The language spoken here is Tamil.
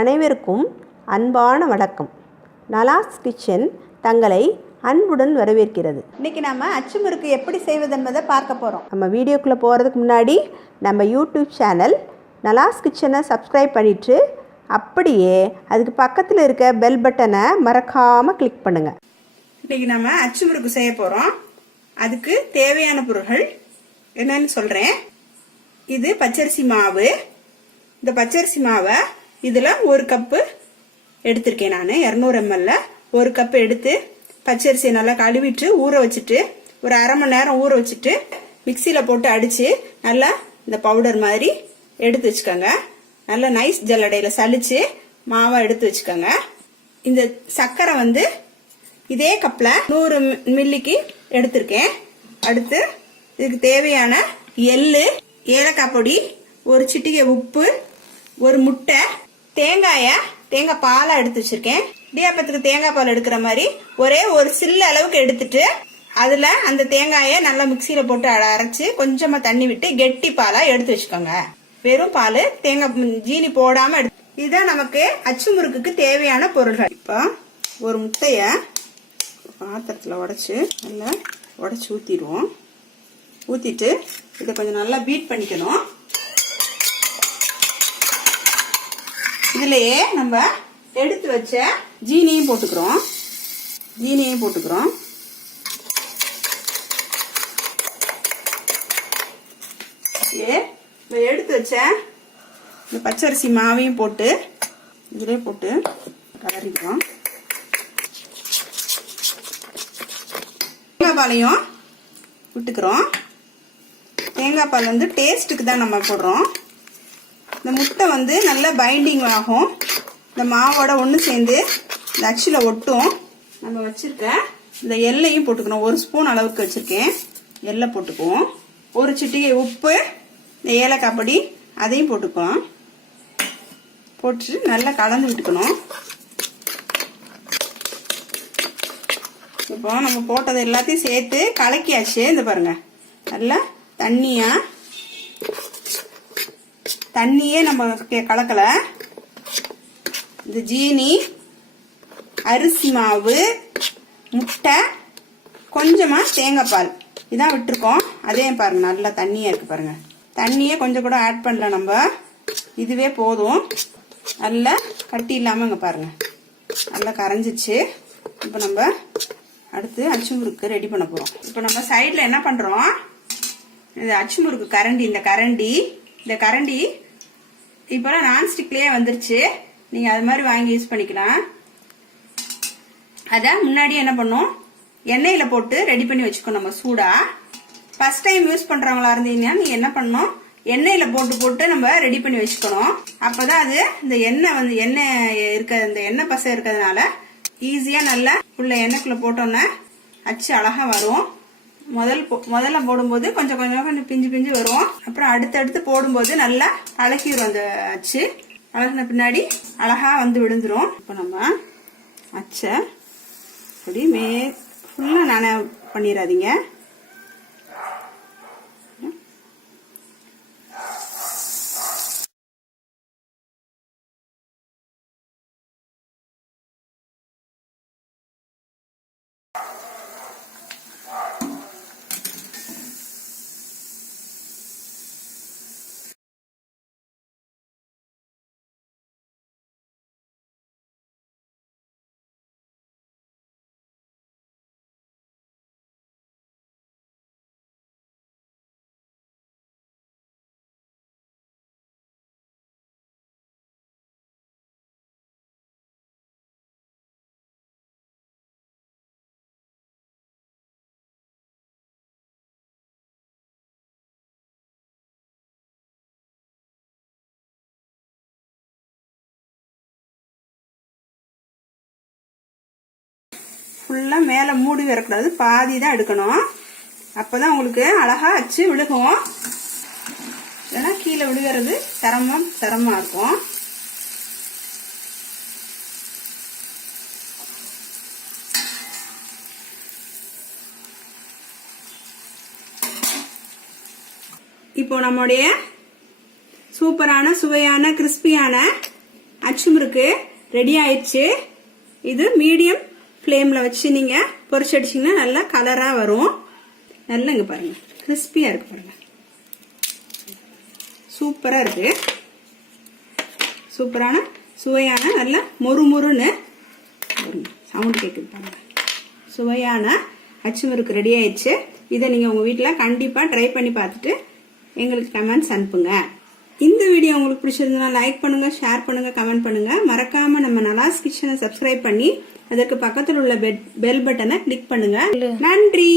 அனைவருக்கும் அன்பான வணக்கம். நலாஸ் கிச்சன் தங்களை அன்புடன் வரவேற்கிறது. இன்றைக்கி நம்ம அச்சு முறுக்கு எப்படி செய்வது என்பதை பார்க்க போகிறோம். நம்ம வீடியோக்குள்ளே போகிறதுக்கு முன்னாடி நம்ம யூடியூப் சேனல் நலாஸ் கிச்சனை சப்ஸ்கிரைப் பண்ணிவிட்டு அப்படியே அதுக்கு பக்கத்தில் இருக்க பெல் பட்டனை மறக்காமல் கிளிக் பண்ணுங்கள். இன்றைக்கி நம்ம அச்சு முறுக்கு செய்ய போகிறோம். அதுக்கு தேவையான பொருட்கள் என்னன்னு சொல்கிறேன். இது பச்சரிசி மாவு. இந்த பச்சரிசி மாவை இதில் 1 கப்பு எடுத்திருக்கேன். நான் 200 ml 1 கப்பு எடுத்து பச்சரிசியை நல்லா கழுவிட்டு ஊற வச்சுட்டு ஒரு அரை மணி நேரம் ஊற வச்சுட்டு மிக்சியில் போட்டு அடித்து நல்லா இந்த பவுடர் மாதிரி எடுத்து வச்சுக்கோங்க. நல்லா நைஸ் ஜல்லடையில் சலிச்சு மாவை எடுத்து வச்சுக்கோங்க. இந்த சர்க்கரை வந்து இதே கப்பில் 100 மில்லிக்கு எடுத்திருக்கேன். அடுத்து இதுக்கு தேவையான எள்ளு, ஏலக்காய் பொடி, ஒரு சிட்டிகை உப்பு, ஒரு முட்டை, தேங்காய் பாலை எடுத்து வச்சிருக்கேன். இடியாப்பத்துக்கு தேங்காய் பால் எடுக்கிற மாதிரி ஒரே ஒரு சில்லு அளவுக்கு எடுத்துட்டு அதுல அந்த தேங்காயை நல்லா மிக்சியில போட்டு அரைச்சு கொஞ்சமா தண்ணி விட்டு கெட்டி பாலா எடுத்து வச்சுக்கோங்க. வெறும் பால், தேங்காய் ஜீனி போடாம இதுதான் நமக்கு அச்சு முறுக்குக்கு தேவையான பொருள்கள். இப்போ ஒரு முட்டைய பாத்திரத்துல உடைச்சு நல்லா உடைச்சு ஊத்திடுவோம். ஊத்திட்டு இதை கொஞ்சம் நல்லா பீட் பண்ணிக்கணும். இதுலயே நம்ம எடுத்து வச்ச ஜீனியும் போட்டுக்கிறோம். எடுத்து வச்ச இந்த பச்சரிசி மாவையும் போட்டு இதுலயே போட்டு கலரிக்கிறோம். தேங்காய் பாலையும் விட்டுக்கிறோம். தேங்காய் பால் வந்து டேஸ்ட்டுக்கு தான் நம்ம போடுறோம். இந்த முட்டை வந்து நல்லா பைண்டிங் ஆகும். இந்த மாவோட ஒன்று சேர்ந்து இந்த அச்சில் ஒட்டும். நம்ம வச்சிருக்க இந்த எள்ளையும் போட்டுக்கணும். 1 ஸ்பூன் அளவுக்கு வச்சிருக்கேன். எள்ளை போட்டுக்குவோம். ஒரு சிட்டிகை உப்பு, இந்த ஏலக்காய் பொடி அதையும் போட்டுக்குவோம். போட்டு நல்லா கலந்து விட்டுக்கணும். இப்போ நம்ம போட்டது எல்லாத்தையும் சேர்த்து கலக்கியாச்சு. இந்த பாருங்க, நல்லா தண்ணியே நம்ம கலக்கல. இந்த ஜீனி, அரிசி மாவு, முட்டை, கொஞ்சமா தேங்காய் பால் இதான் விட்டுருக்கோம். அதே பாருங்க நல்லா தண்ணியா இருக்கு பாருங்க. தண்ணியே கொஞ்சம் கூட ஆட் பண்ணல நம்ம. இதுவே போதும். நல்லா கட்டி இல்லாம இங்க பாருங்க நல்லா கரைஞ்சிச்சு. இப்போ நம்ம அடுத்து அச்சு முறுக்கு ரெடி பண்ண போறோம். இப்போ நம்ம சைட்ல என்ன பண்றோம், இந்த அச்சு முறுக்கு கரண்டி, இந்த கரண்டி இப்போலாம் நான்ஸ்டிக்லேயே வந்துருச்சு. நீங்கள் அது மாதிரி வாங்கி யூஸ் பண்ணிக்கலாம். அதை முன்னாடி என்ன பண்ணோம், எண்ணெயில் போட்டு ரெடி பண்ணி வச்சுக்கணும் நம்ம சூடா. ஃபர்ஸ்ட் டைம் யூஸ் பண்ணுறவங்களா இருந்தீங்கன்னா நீங்கள் என்ன பண்ணணும், எண்ணெயில் போட்டு நம்ம ரெடி பண்ணி வச்சுக்கணும். அப்போதான் அது இந்த எண்ணெய் பசை இருக்கிறதுனால ஈஸியாக நல்லா உள்ள எண்ணெய்க்குள்ள போட்டோன்னா அச்சு அழகாக வரும். முதல்ல போடும்போது கொஞ்சம் பிஞ்சு வரும். அப்புறம் அடுத்தடுத்து போடும்போது நல்லா பழகிடும். அந்த அச்சு பழகின பின்னாடி அழகா வந்து விழுந்துரும். இப்போ நம்ம அச்சை அப்படி ஃபுல்லா பண்ணிடாதீங்க. ஃபுல்லா மேல மூடி வரக்கூடாது, பாதி தான் எடுக்கணும். அப்பதான் உங்களுக்கு அழகா அச்சு விழுகும். இல்லைன்னா கீழே விழுகிறது தரமா இருக்கும். இப்போ நம்முடைய சூப்பரான சுவையான கிறிஸ்பியான அச்சு முறுக்கு ரெடி ஆயிடுச்சு. இது மீடியம் ஃப்ளேமில் வச்சு நீங்கள் பொரிச்சு அடிச்சிங்கன்னா நல்லா கலராக வரும். நல்லா இங்கே பாருங்கள், கிறிஸ்பியாக இருக்கு பாருங்கள், சூப்பராக இருக்கு. சூப்பரான சுவையான நல்ல மொறுமொறுன்னு சவுண்ட் கேட்குது பாருங்கள். சுவையான அச்சு முறுக்கு ரெடி ஆயிடுச்சு. இதை நீங்கள் உங்கள் வீட்டில் கண்டிப்பாக ட்ரை பண்ணி பார்த்துட்டு எங்களுக்கு கமெண்ட்ஸ் அனுப்புங்க. இந்த வீடியோ உங்களுக்கு பிடிச்சிருந்தா லைக் பண்ணுங்க, ஷேர் பண்ணுங்க, கமெண்ட் பண்ணுங்க. மறக்காம நம்ம நலாஸ் கிச்சனை சப்ஸ்கிரைப் பண்ணி அதற்கு பக்கத்தில் உள்ள பெல் பட்டனை கிளிக் பண்ணுங்க. நன்றி.